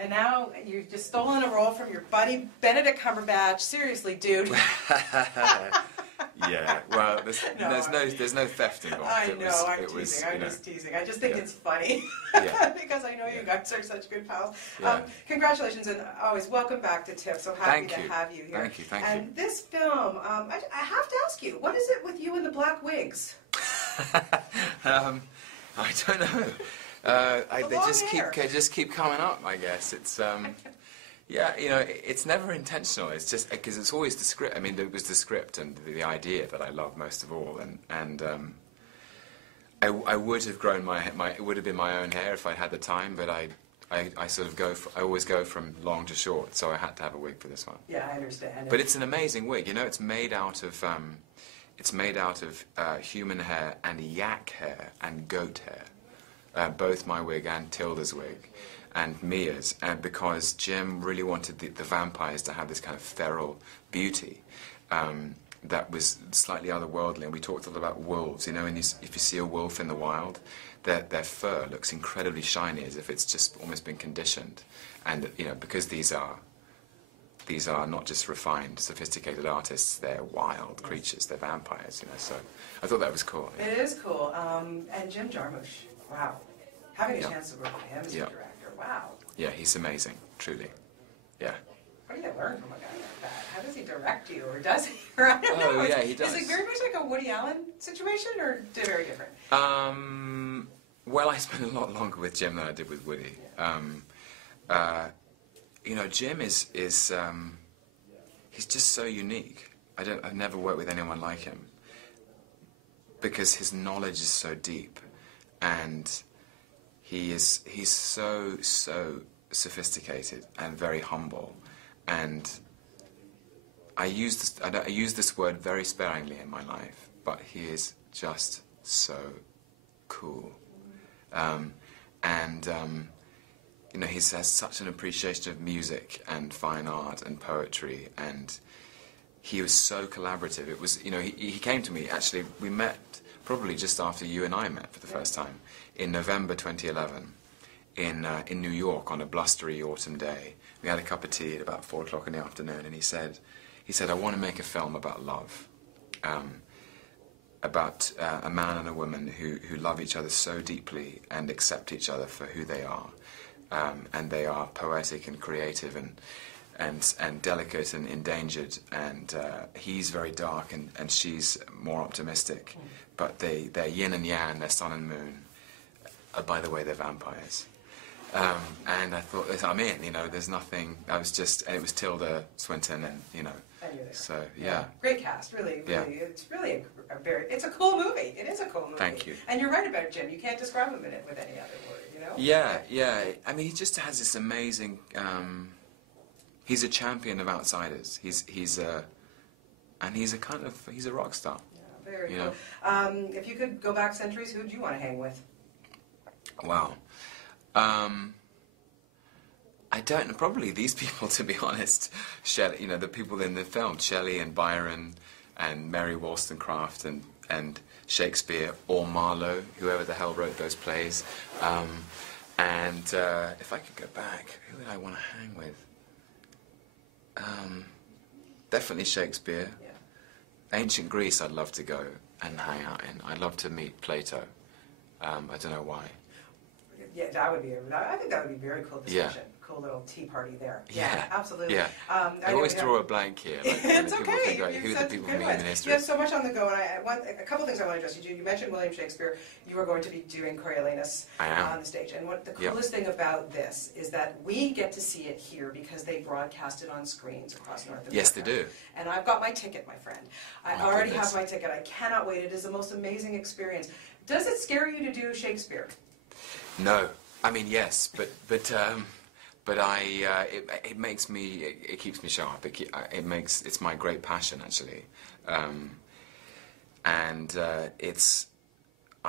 And now you've just stolen a role from your buddy Benedict Cumberbatch. Seriously, dude. Yeah, well, there's no theft involved. I know, I'm teasing. I'm just teasing. I just think it's funny because I know you guys are such good pals. Yeah. Congratulations, and always welcome back to TIFF. So happy to have you here. Thank you. And this film, I have to ask you, what is it with you and the black wigs? I don't know. They just keep coming up. I guess it's. Yeah, it's never intentional. It's just because it's always the script. I mean, it was the script and the idea that I love most of all. And I would have grown my it would have been my own hair if I had the time, but I sort of I always go from long to short, so I had to have a wig for this one. Yeah, I understand. But it's an amazing wig. It's made out of human hair and yak hair and goat hair, both my wig and Tilda's wig. And Mia's, and because Jim really wanted the vampires to have this kind of feral beauty that was slightly otherworldly. And we talked a lot about wolves, and if you see a wolf in the wild, their fur looks incredibly shiny, as if it's just almost been conditioned. And because these are not just refined, sophisticated artists, they're wild creatures, they're vampires. So I thought that was cool. It is cool. And Jim Jarmusch, wow, having a chance to work with him as a director. Wow. Yeah, he's amazing, truly. Yeah. What do you learn from a guy like that? How does he direct you, or does he? Or I don't know. Yeah, he does. Is it very much like a Woody Allen situation, or very different? Well, I spent a lot longer with Jim than I did with Woody. Jim is he's just so unique. I've never worked with anyone like him because his knowledge is so deep, and he's so sophisticated and very humble, and I use this word very sparingly in my life, but he is just so cool, he has such an appreciation of music and fine art and poetry, and he was so collaborative. It was he came to me, actually we met probably just after you and I met for the first time. In November 2011, in New York on a blustery autumn day, we had a cup of tea at about 4 o'clock in the afternoon, and he said, I want to make a film about love, about a man and a woman who love each other so deeply and accept each other for who they are, and they are poetic and creative and delicate and endangered, and he's very dark and she's more optimistic, but they're yin and yang, they're sun and moon. By the way, they're vampires. And I thought, I'm in, there's nothing, and it was Tilda Swinton, and, And you're there. So, yeah. Great cast, really. Yeah. It's really it's a cool movie. It is a cool movie. Thank you. And you're right about Jim. You can't describe him with any other word, Yeah. I mean, he just has this amazing, he's a champion of outsiders. He's a rock star. Yeah, very cool. If you could go back centuries, who would you want to hang with? Wow. I don't know, probably these people, to be honest. Shelley, the people in the film, Shelley and Byron and Mary Wollstonecraft and Shakespeare or Marlowe, whoever the hell wrote those plays. And if I could go back, who would I want to hang with? Definitely Shakespeare. Yeah. Ancient Greece I'd love to go and hang out in. I'd love to meet Plato. I don't know why. Yeah, I think that would be a very cool discussion. Cool little tea party there. Yeah, absolutely. Yeah. I always draw a blank here. Like, it's okay. Who are the people from human history? You have so much on the go, and a couple things I want to address. You mentioned William Shakespeare. You are going to be doing Coriolanus on the stage. And the coolest thing about this is that we get to see it here because they broadcast it on screens across North America. Yes, they do. And I've got my ticket, my friend. I already have my ticket. I cannot wait. It is the most amazing experience. Does it scare you to do Shakespeare? No, I mean yes, but it makes me, it keeps me sharp. It's my great passion actually, and I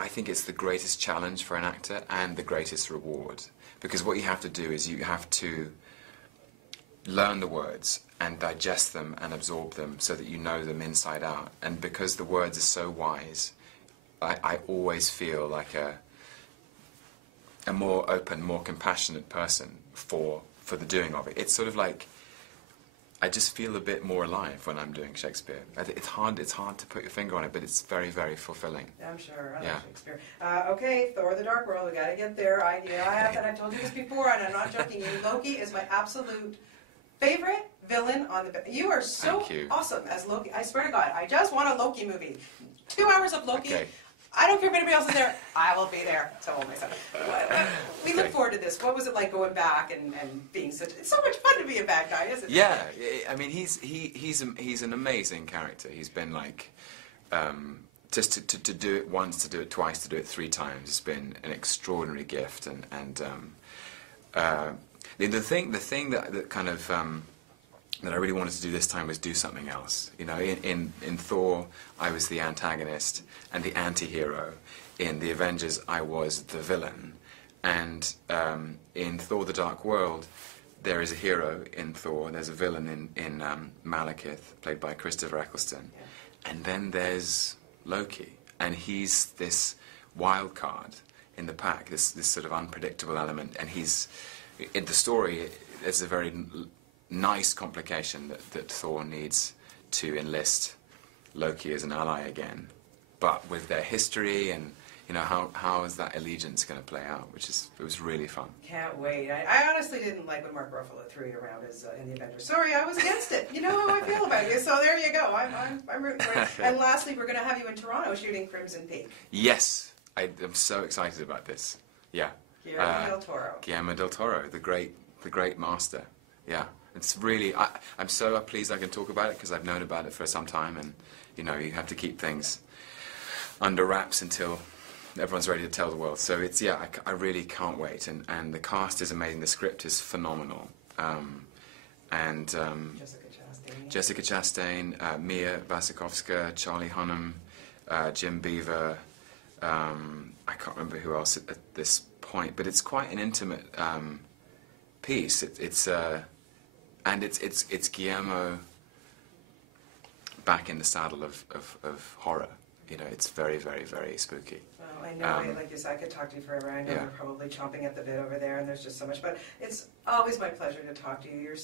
think it's the greatest challenge for an actor and the greatest reward, because what you have to do is you have to learn the words and digest them and absorb them so that you know them inside out, and because the words are so wise, I always feel like a more open, more compassionate person for for the doing of it. It's sort of like, I just feel a bit more alive when I'm doing Shakespeare. It's hard to put your finger on it, but it's very, very fulfilling. I'm sure. I like Shakespeare. Okay, Thor: The Dark World. We got to get there. I've told you this before, and I'm not joking. Loki is my absolute favorite villain on the. You are so awesome as Loki. I swear to God, I just want a Loki movie. 2 hours of Loki. Okay. I don't care if anybody else is there. I will be there. So will myself. We look forward to this. What was it like going back and being such? It's so much fun to be a bad guy, isn't it? Yeah, I mean he's an amazing character. He's been like just to do it once, to do it twice, to do it 3 times. It's been an extraordinary gift. And the thing that kind of that I really wanted to do this time was do something else. You know, in Thor, I was the antagonist and the anti-hero. In the Avengers, I was the villain. And in Thor: The Dark World, there is a hero in Thor, and there's a villain in Malekith, played by Christopher Eccleston. Yeah. And then there's Loki, and he's this wild card in the pack, this sort of unpredictable element. And he's, in the story, there's a very nice complication that Thor needs to enlist Loki as an ally again, but with their history and you know how is that allegiance going to play out, it was really fun. Can't wait. I honestly didn't like when Mark Ruffalo threw you around as in the Avengers. Sorry, I was against it. You know how I feel about you, so there you go. I'm rooting for it. And lastly, we're going to have you in Toronto shooting Crimson Peak. Yes, I'm so excited about this. Yeah. Guillermo del Toro. Guillermo del Toro, the great master. Yeah. It's really, I'm so pleased I can talk about it because I've known about it for some time, and you know, you have to keep things under wraps until everyone's ready to tell the world. So it's, yeah, I really can't wait, and the cast is amazing, the script is phenomenal, Jessica Chastain, Mia Wasikowska, Charlie Hunnam, Jim Beaver, I can't remember who else at this point, but it's quite an intimate piece. And it's Guillermo back in the saddle of horror. You know, it's very, very, very spooky. Well, I know, like you said, I could talk to you forever. I know you're probably chomping at the bit over there, and there's just so much. But it's always my pleasure to talk to you. You're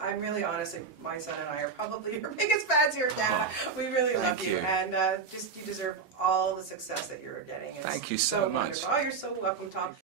I'm really, honestly, my son and I are probably your biggest fans here, Dad. We really love you. And you deserve all the success that you're getting. It's thank you so much. Wonderful. Oh, you're so welcome, Tom.